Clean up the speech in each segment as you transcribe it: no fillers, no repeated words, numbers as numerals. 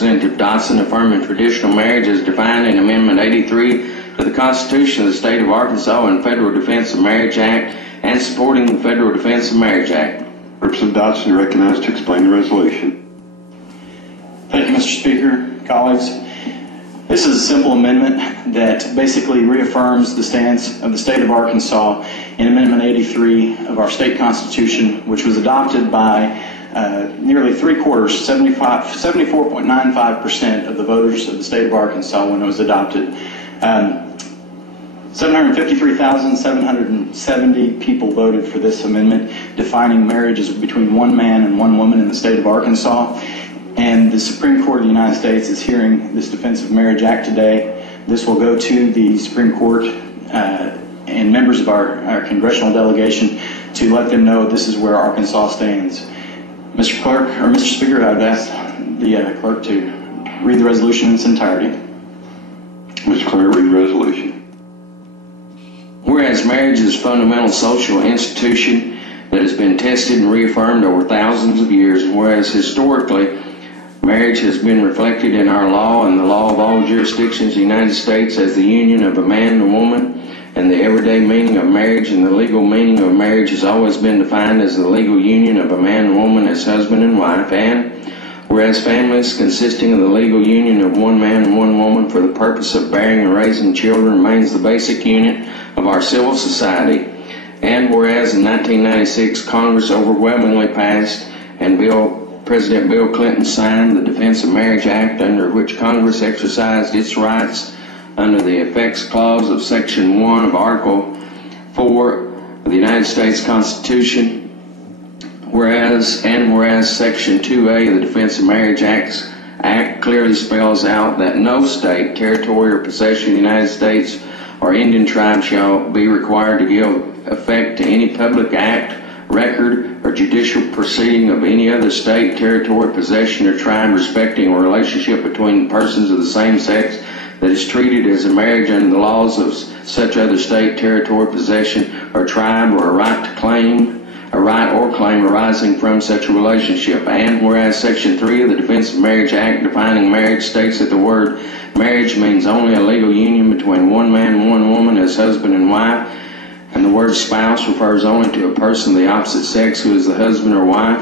Representative Dotson, affirming traditional marriage as defined in Amendment 83 to the Constitution of the State of Arkansas and Federal Defense of Marriage Act, and supporting the Federal Defense of Marriage Act. Representative Dotson, you're recognized to explain the resolution. Thank you, Mr. Speaker, colleagues. This is a simple amendment that basically reaffirms the stance of the state of Arkansas in Amendment 83 of our state constitution, which was adopted by nearly 74.95% of the voters of the state of Arkansas when it was adopted. 753,770 people voted for this amendment, defining marriage as between one man and one woman in the state of Arkansas. And the Supreme Court of the United States is hearing this Defense of Marriage Act today. This will go to the Supreme Court and members of our congressional delegation to let them know this is where Arkansas stands. Mr. Clerk, or Mr. Speaker, I would ask the clerk to read the resolution in its entirety. Mr. Clerk, read the resolution. Whereas marriage is a fundamental social institution that has been tested and reaffirmed over thousands of years, whereas historically marriage has been reflected in our law and the law of all jurisdictions of the United States as the union of a man and a woman, and the everyday meaning of marriage and the legal meaning of marriage has always been defined as the legal union of a man and woman as husband and wife, and whereas families consisting of the legal union of one man and one woman for the purpose of bearing and raising children remains the basic unit of our civil society, and whereas in 1996 Congress overwhelmingly passed and President Bill Clinton signed the Defense of Marriage Act, under which Congress exercised its rights under the effects clause of Section 1 of Article 4 of the United States Constitution, whereas Section 2A of the Defense of Marriage Act clearly spells out that no state, territory, or possession of the United States or Indian tribe shall be required to give effect to any public act, record, or judicial proceeding of any other state, territory, possession, or tribe respecting a relationship between persons of the same sex that is treated as a marriage under the laws of such other state, territory, possession, or tribe, or a right or claim arising from such a relationship. And whereas Section 3 of the Defense of Marriage Act defining marriage states that the word marriage means only a legal union between one man and one woman as husband and wife, and the word spouse refers only to a person of the opposite sex who is the husband or wife.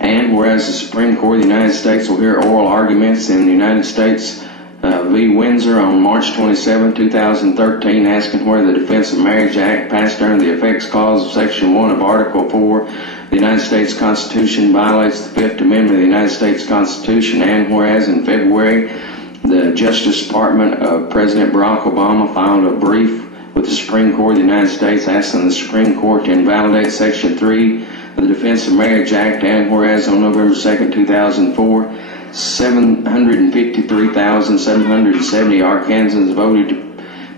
And whereas the Supreme Court of the United States will hear oral arguments in the United States v. Windsor on March 27, 2013, asking whether the Defense of Marriage Act passed under the effects clause of Section 1 of Article 4 of the United States Constitution violates the Fifth Amendment of the United States Constitution, and whereas in February the Justice Department of President Barack Obama filed a brief with the Supreme Court of the United States asking the Supreme Court to invalidate Section 3 of the Defense of Marriage Act, and whereas on November 2, 2004, 753,770 Arkansans voted to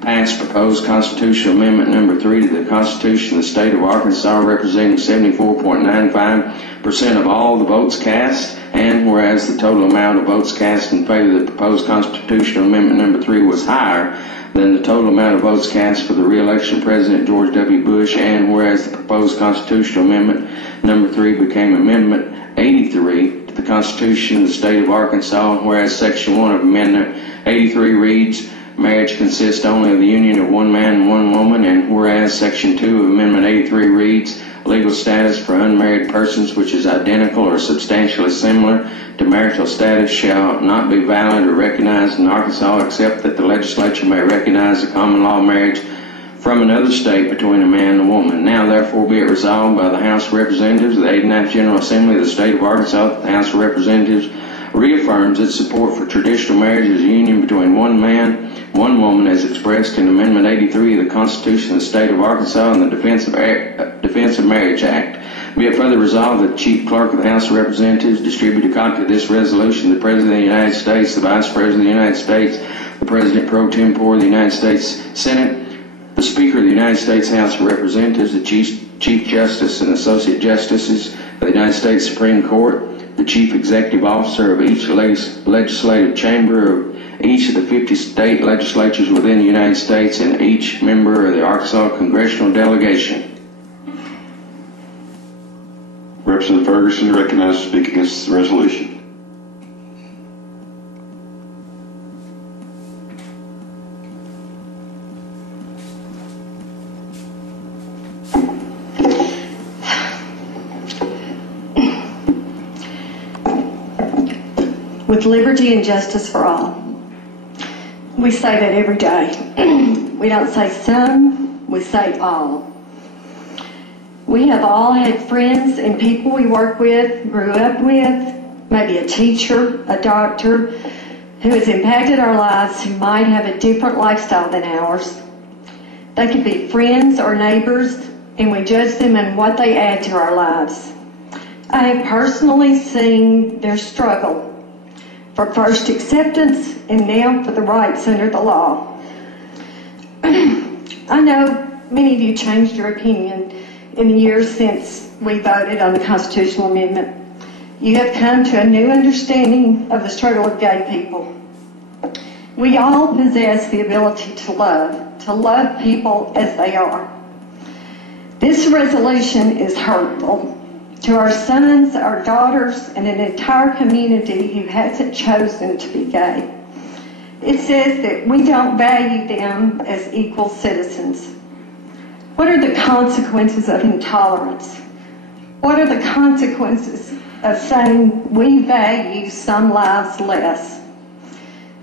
pass proposed constitutional amendment number 3 to the Constitution of the State of Arkansas, representing 74.95% of all the votes cast, and whereas the total amount of votes cast in favor of the proposed constitutional amendment number 3 was higher than the total amount of votes cast for the re-election of President George W. Bush, and whereas the proposed constitutional amendment number 3 became Amendment 83 to the Constitution of the State of Arkansas, whereas Section 1 of Amendment 83 reads, marriage consists only of the union of one man and one woman, and whereas Section 2 of Amendment 83 reads, legal status for unmarried persons which is identical or substantially similar to marital status shall not be valid or recognized in Arkansas except that the legislature may recognize a common law marriage from another state between a man and a woman. Now therefore be it resolved by the House of Representatives of the 89th General Assembly of the State of Arkansas that the House of Representatives reaffirms its support for traditional marriage as a union between one man, one woman, as expressed in Amendment 83 of the Constitution of the State of Arkansas and the Defense of Marriage Act. Be it further resolved that the Chief Clerk of the House of Representatives distribute a copy of this resolution to the President of the United States, the Vice President of the United States, the President pro tempore of the United States Senate, the Speaker of the United States House of Representatives, the Chief Justice and Associate Justices of the United States Supreme Court, the Chief Executive Officer of each legislative chamber of each of the 50 state legislatures within the United States, and each member of the Arkansas Congressional Delegation. Representative Ferguson, recognized to speak against the resolution. with liberty and justice for all. We say that every day. We don't say some, we say all. We have all had friends and people we work with, grew up with, maybe a teacher, a doctor, who has impacted our lives who might have a different lifestyle than ours. They could be friends or neighbors, and we judge them on what they add to our lives. I have personally seen their struggle for first acceptance and now for the rights under the law. I know many of you changed your opinion in the years since we voted on the constitutional amendment. You have come to a new understanding of the struggle of gay people. We all possess the ability to love people as they are. This resolution is hurtful to our sons, our daughters, and an entire community who hasn't chosen to be gay. It says that we don't value them as equal citizens. What are the consequences of intolerance? What are the consequences of saying we value some lives less?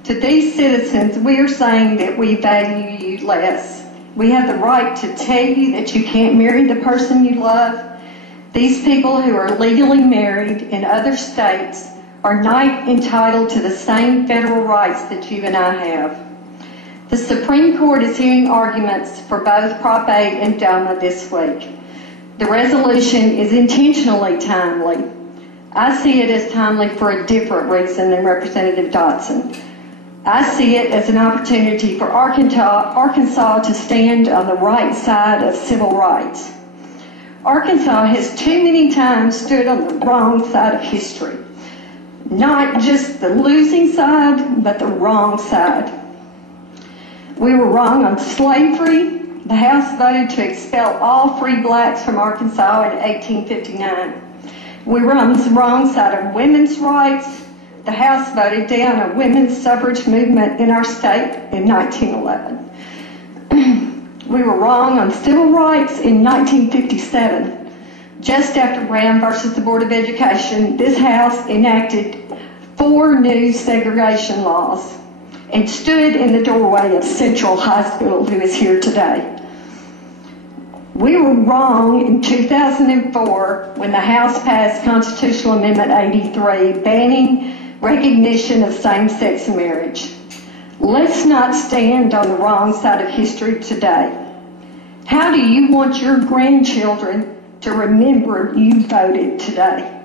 To these citizens, we are saying that we value you less. We have the right to tell you that you can't marry the person you love. These people who are legally married in other states are not entitled to the same federal rights that you and I have. The Supreme Court is hearing arguments for both Prop 8 and DOMA this week. The resolution is intentionally timely. I see it as timely for a different reason than Representative Dotson. I see it as an opportunity for Arkansas to stand on the right side of civil rights. Arkansas has too many times stood on the wrong side of history. Not just the losing side, but the wrong side. We were wrong on slavery. The House voted to expel all free blacks from Arkansas in 1859. We were on the wrong side of women's rights. The House voted down a women's suffrage movement in our state in 1911. We were wrong on civil rights in 1957. Just after Brown versus the Board of Education, this House enacted 4 new segregation laws and stood in the doorway of Central High School, who is here today. We were wrong in 2004 when the House passed Constitutional Amendment 83, banning recognition of same-sex marriage. Let's not stand on the wrong side of history today. How do you want your grandchildren to remember you voted today?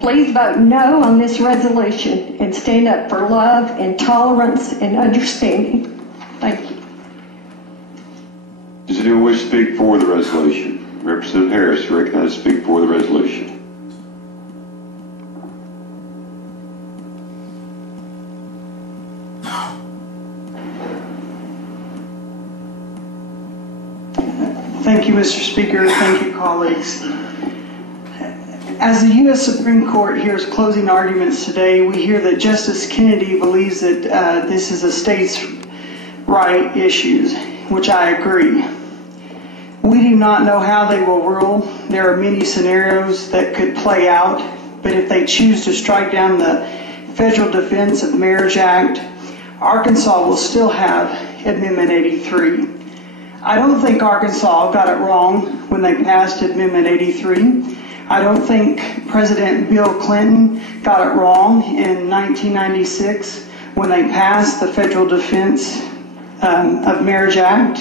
Please vote no on this resolution and stand up for love and tolerance and understanding. Thank you. Does anyone wish to speak for the resolution? Representative Harris, recognized to speak for the resolution. Thank you, Mr. Speaker. Thank you, colleagues. As the U.S. Supreme Court hears closing arguments today, we hear that Justice Kennedy believes that this is a states' right issues, which I agree. We do not know how they will rule. There are many scenarios that could play out, but if they choose to strike down the Federal Defense of Marriage Act, Arkansas will still have Amendment 83. I don't think Arkansas got it wrong when they passed Amendment 83. I don't think President Bill Clinton got it wrong in 1996 when they passed the Federal Defense of Marriage Act.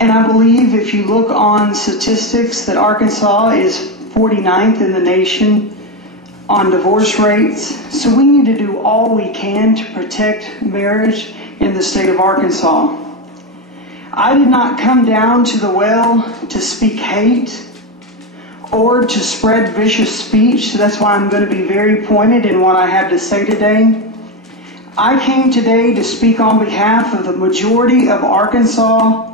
And I believe if you look on statistics that Arkansas is 49th in the nation on divorce rates. So we need to do all we can to protect marriage in the state of Arkansas. I did not come down to the well to speak hate or to spread vicious speech, so that's why I'm going to be very pointed in what I have to say today. I came today to speak on behalf of the majority of Arkansans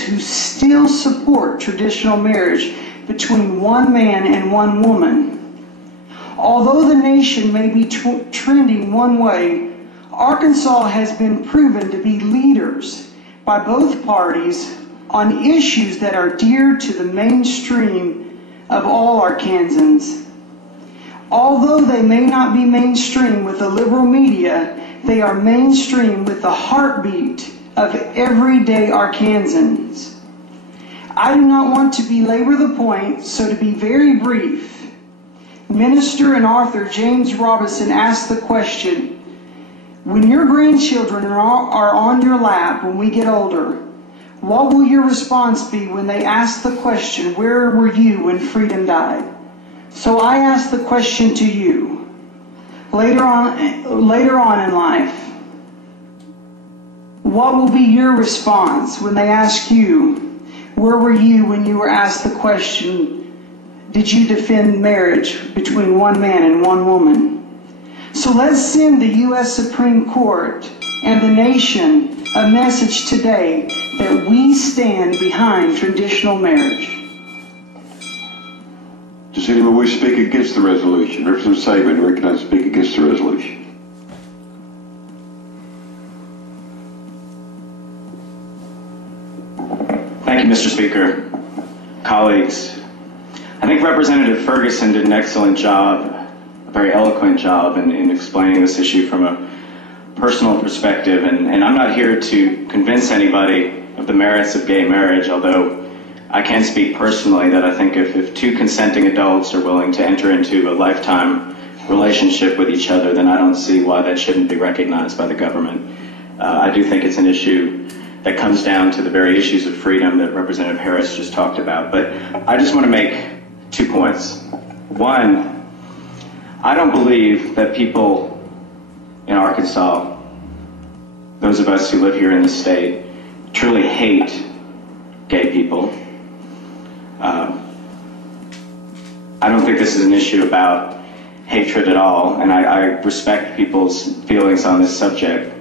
who still support traditional marriage between one man and one woman. Although the nation may be trending one way, Arkansas has been proven to be leaders by both parties on issues that are dear to the mainstream of all Arkansans. Although they may not be mainstream with the liberal media, they are mainstream with the heartbeat of everyday Arkansans. I do not want to belabor the point, so to be very brief, minister and author James Robinson asked the question, when your grandchildren are on your lap when we get older, what will your response be when they ask the question, where were you when freedom died? So I ask the question to you, later on in life, what will be your response when they ask you, where were you when you were asked the question, did you defend marriage between one man and one woman? So let's send the U.S. Supreme Court and the nation a message today that we stand behind traditional marriage. Does anyone wish to speak against the resolution? Representative Saban, recognized to speak against the resolution. Thank you, Mr. Speaker. Colleagues, I think Representative Ferguson did an excellent job, a very eloquent job in explaining this issue from a personal perspective, and I'm not here to convince anybody of the merits of gay marriage, although I can speak personally that I think if two consenting adults are willing to enter into a lifetime relationship with each other, then I don't see why that shouldn't be recognized by the government. I do think it's an issue that comes down to the very issues of freedom that Representative Harris just talked about. But I just want to make 2 points. One, I don't believe that people in Arkansas, those of us who live here in the state, truly hate gay people. I don't think this is an issue about hatred at all, and I respect people's feelings on this subject.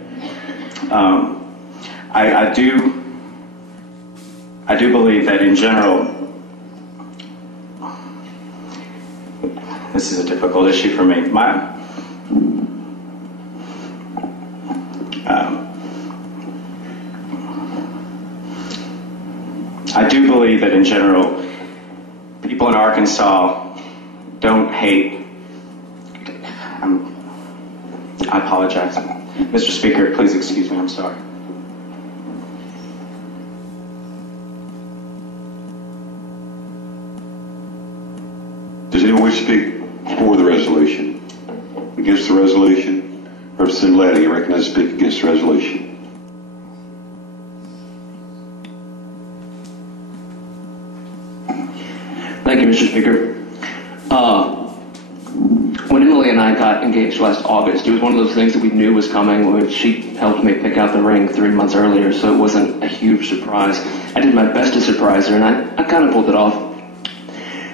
I do believe that in general, this is a difficult issue for me. I do believe that in general, people in Arkansas don't hate. I apologize. Mr. Speaker, please excuse me, I'm sorry. Does anyone wish to speak for the resolution? Against the resolution? Representative Leddy, recognized to speak against the resolution. Thank you, Mr. Speaker. When Emily and I got engaged last August, it was one of those things that we knew was coming, which she helped me pick out the ring 3 months earlier, so it wasn't a huge surprise. I did my best to surprise her, and I kind of pulled it off.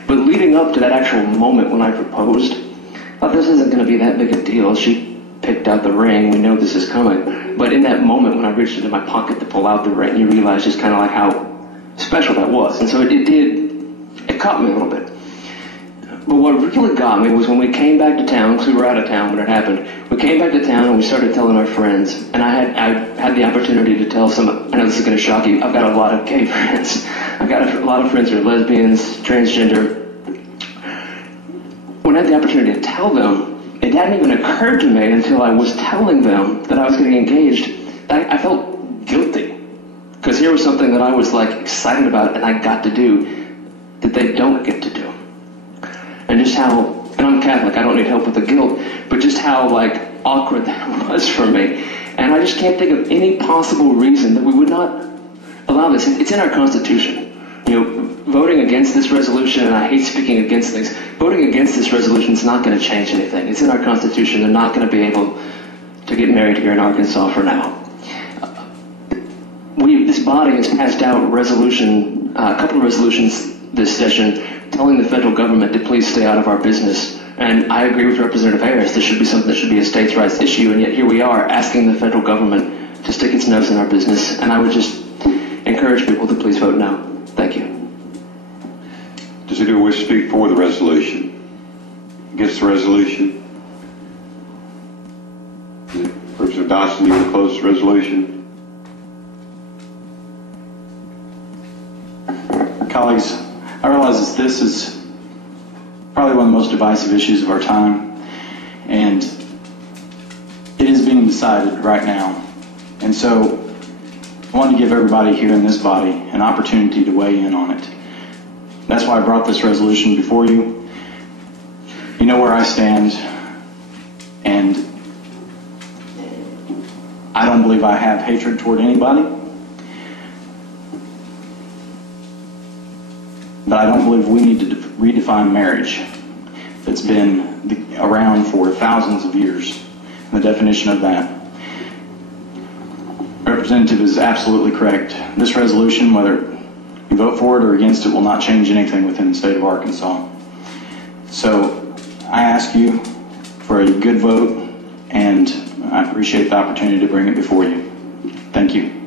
But leading up to that actual moment when I proposed, I thought this isn't going to be that big a deal. She picked out the ring. We know this is coming. But in that moment when I reached into my pocket to pull out the ring, you realize just kind of like how special that was. And so it caught me a little bit. But what really got me was when we came back to town, because we were out of town when it happened. We came back to town and we started telling our friends. And I had the opportunity to tell some, I know this is going to shock you, I've got a lot of gay friends. I've got a lot of friends who are lesbians, transgender. When I had the opportunity to tell them, it hadn't even occurred to me until I was telling them that I was getting engaged. I felt guilty. Because here was something that I was like excited about and I got to do that they don't get to do. And just how, and I'm Catholic, I don't need help with the guilt, but just how like awkward that was for me. And I just can't think of any possible reason that we would not allow this. It's in our Constitution. You know, voting against this resolution, and I hate speaking against things, voting against this resolution is not going to change anything. It's in our Constitution. They're not going to be able to get married here in Arkansas for now. This body has passed out a couple of resolutions this session telling the federal government to please stay out of our business. And I agree with Representative Harris. This should be something that should be a states' rights issue, and yet here we are asking the federal government to stick its nose in our business. And I would just encourage people to please vote no. Thank you. Does anyone wish to speak for the resolution? Against the resolution? Representative Dodson, you want to close the resolution? Colleagues, I realize this is probably one of the most divisive issues of our time, and it is being decided right now. And so I wanted to give everybody here in this body an opportunity to weigh in on it. That's why I brought this resolution before you. You know where I stand, and I don't believe I have hatred toward anybody, but I don't believe we need to redefine marriage that's been around for thousands of years, the definition of that. Representative is absolutely correct. This resolution, whether you vote for it or against it, will not change anything within the state of Arkansas. So I ask you for a good vote, and I appreciate the opportunity to bring it before you. Thank you.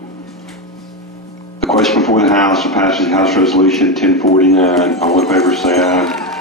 The question before the House to pass House Resolution 1049. All in favor say aye.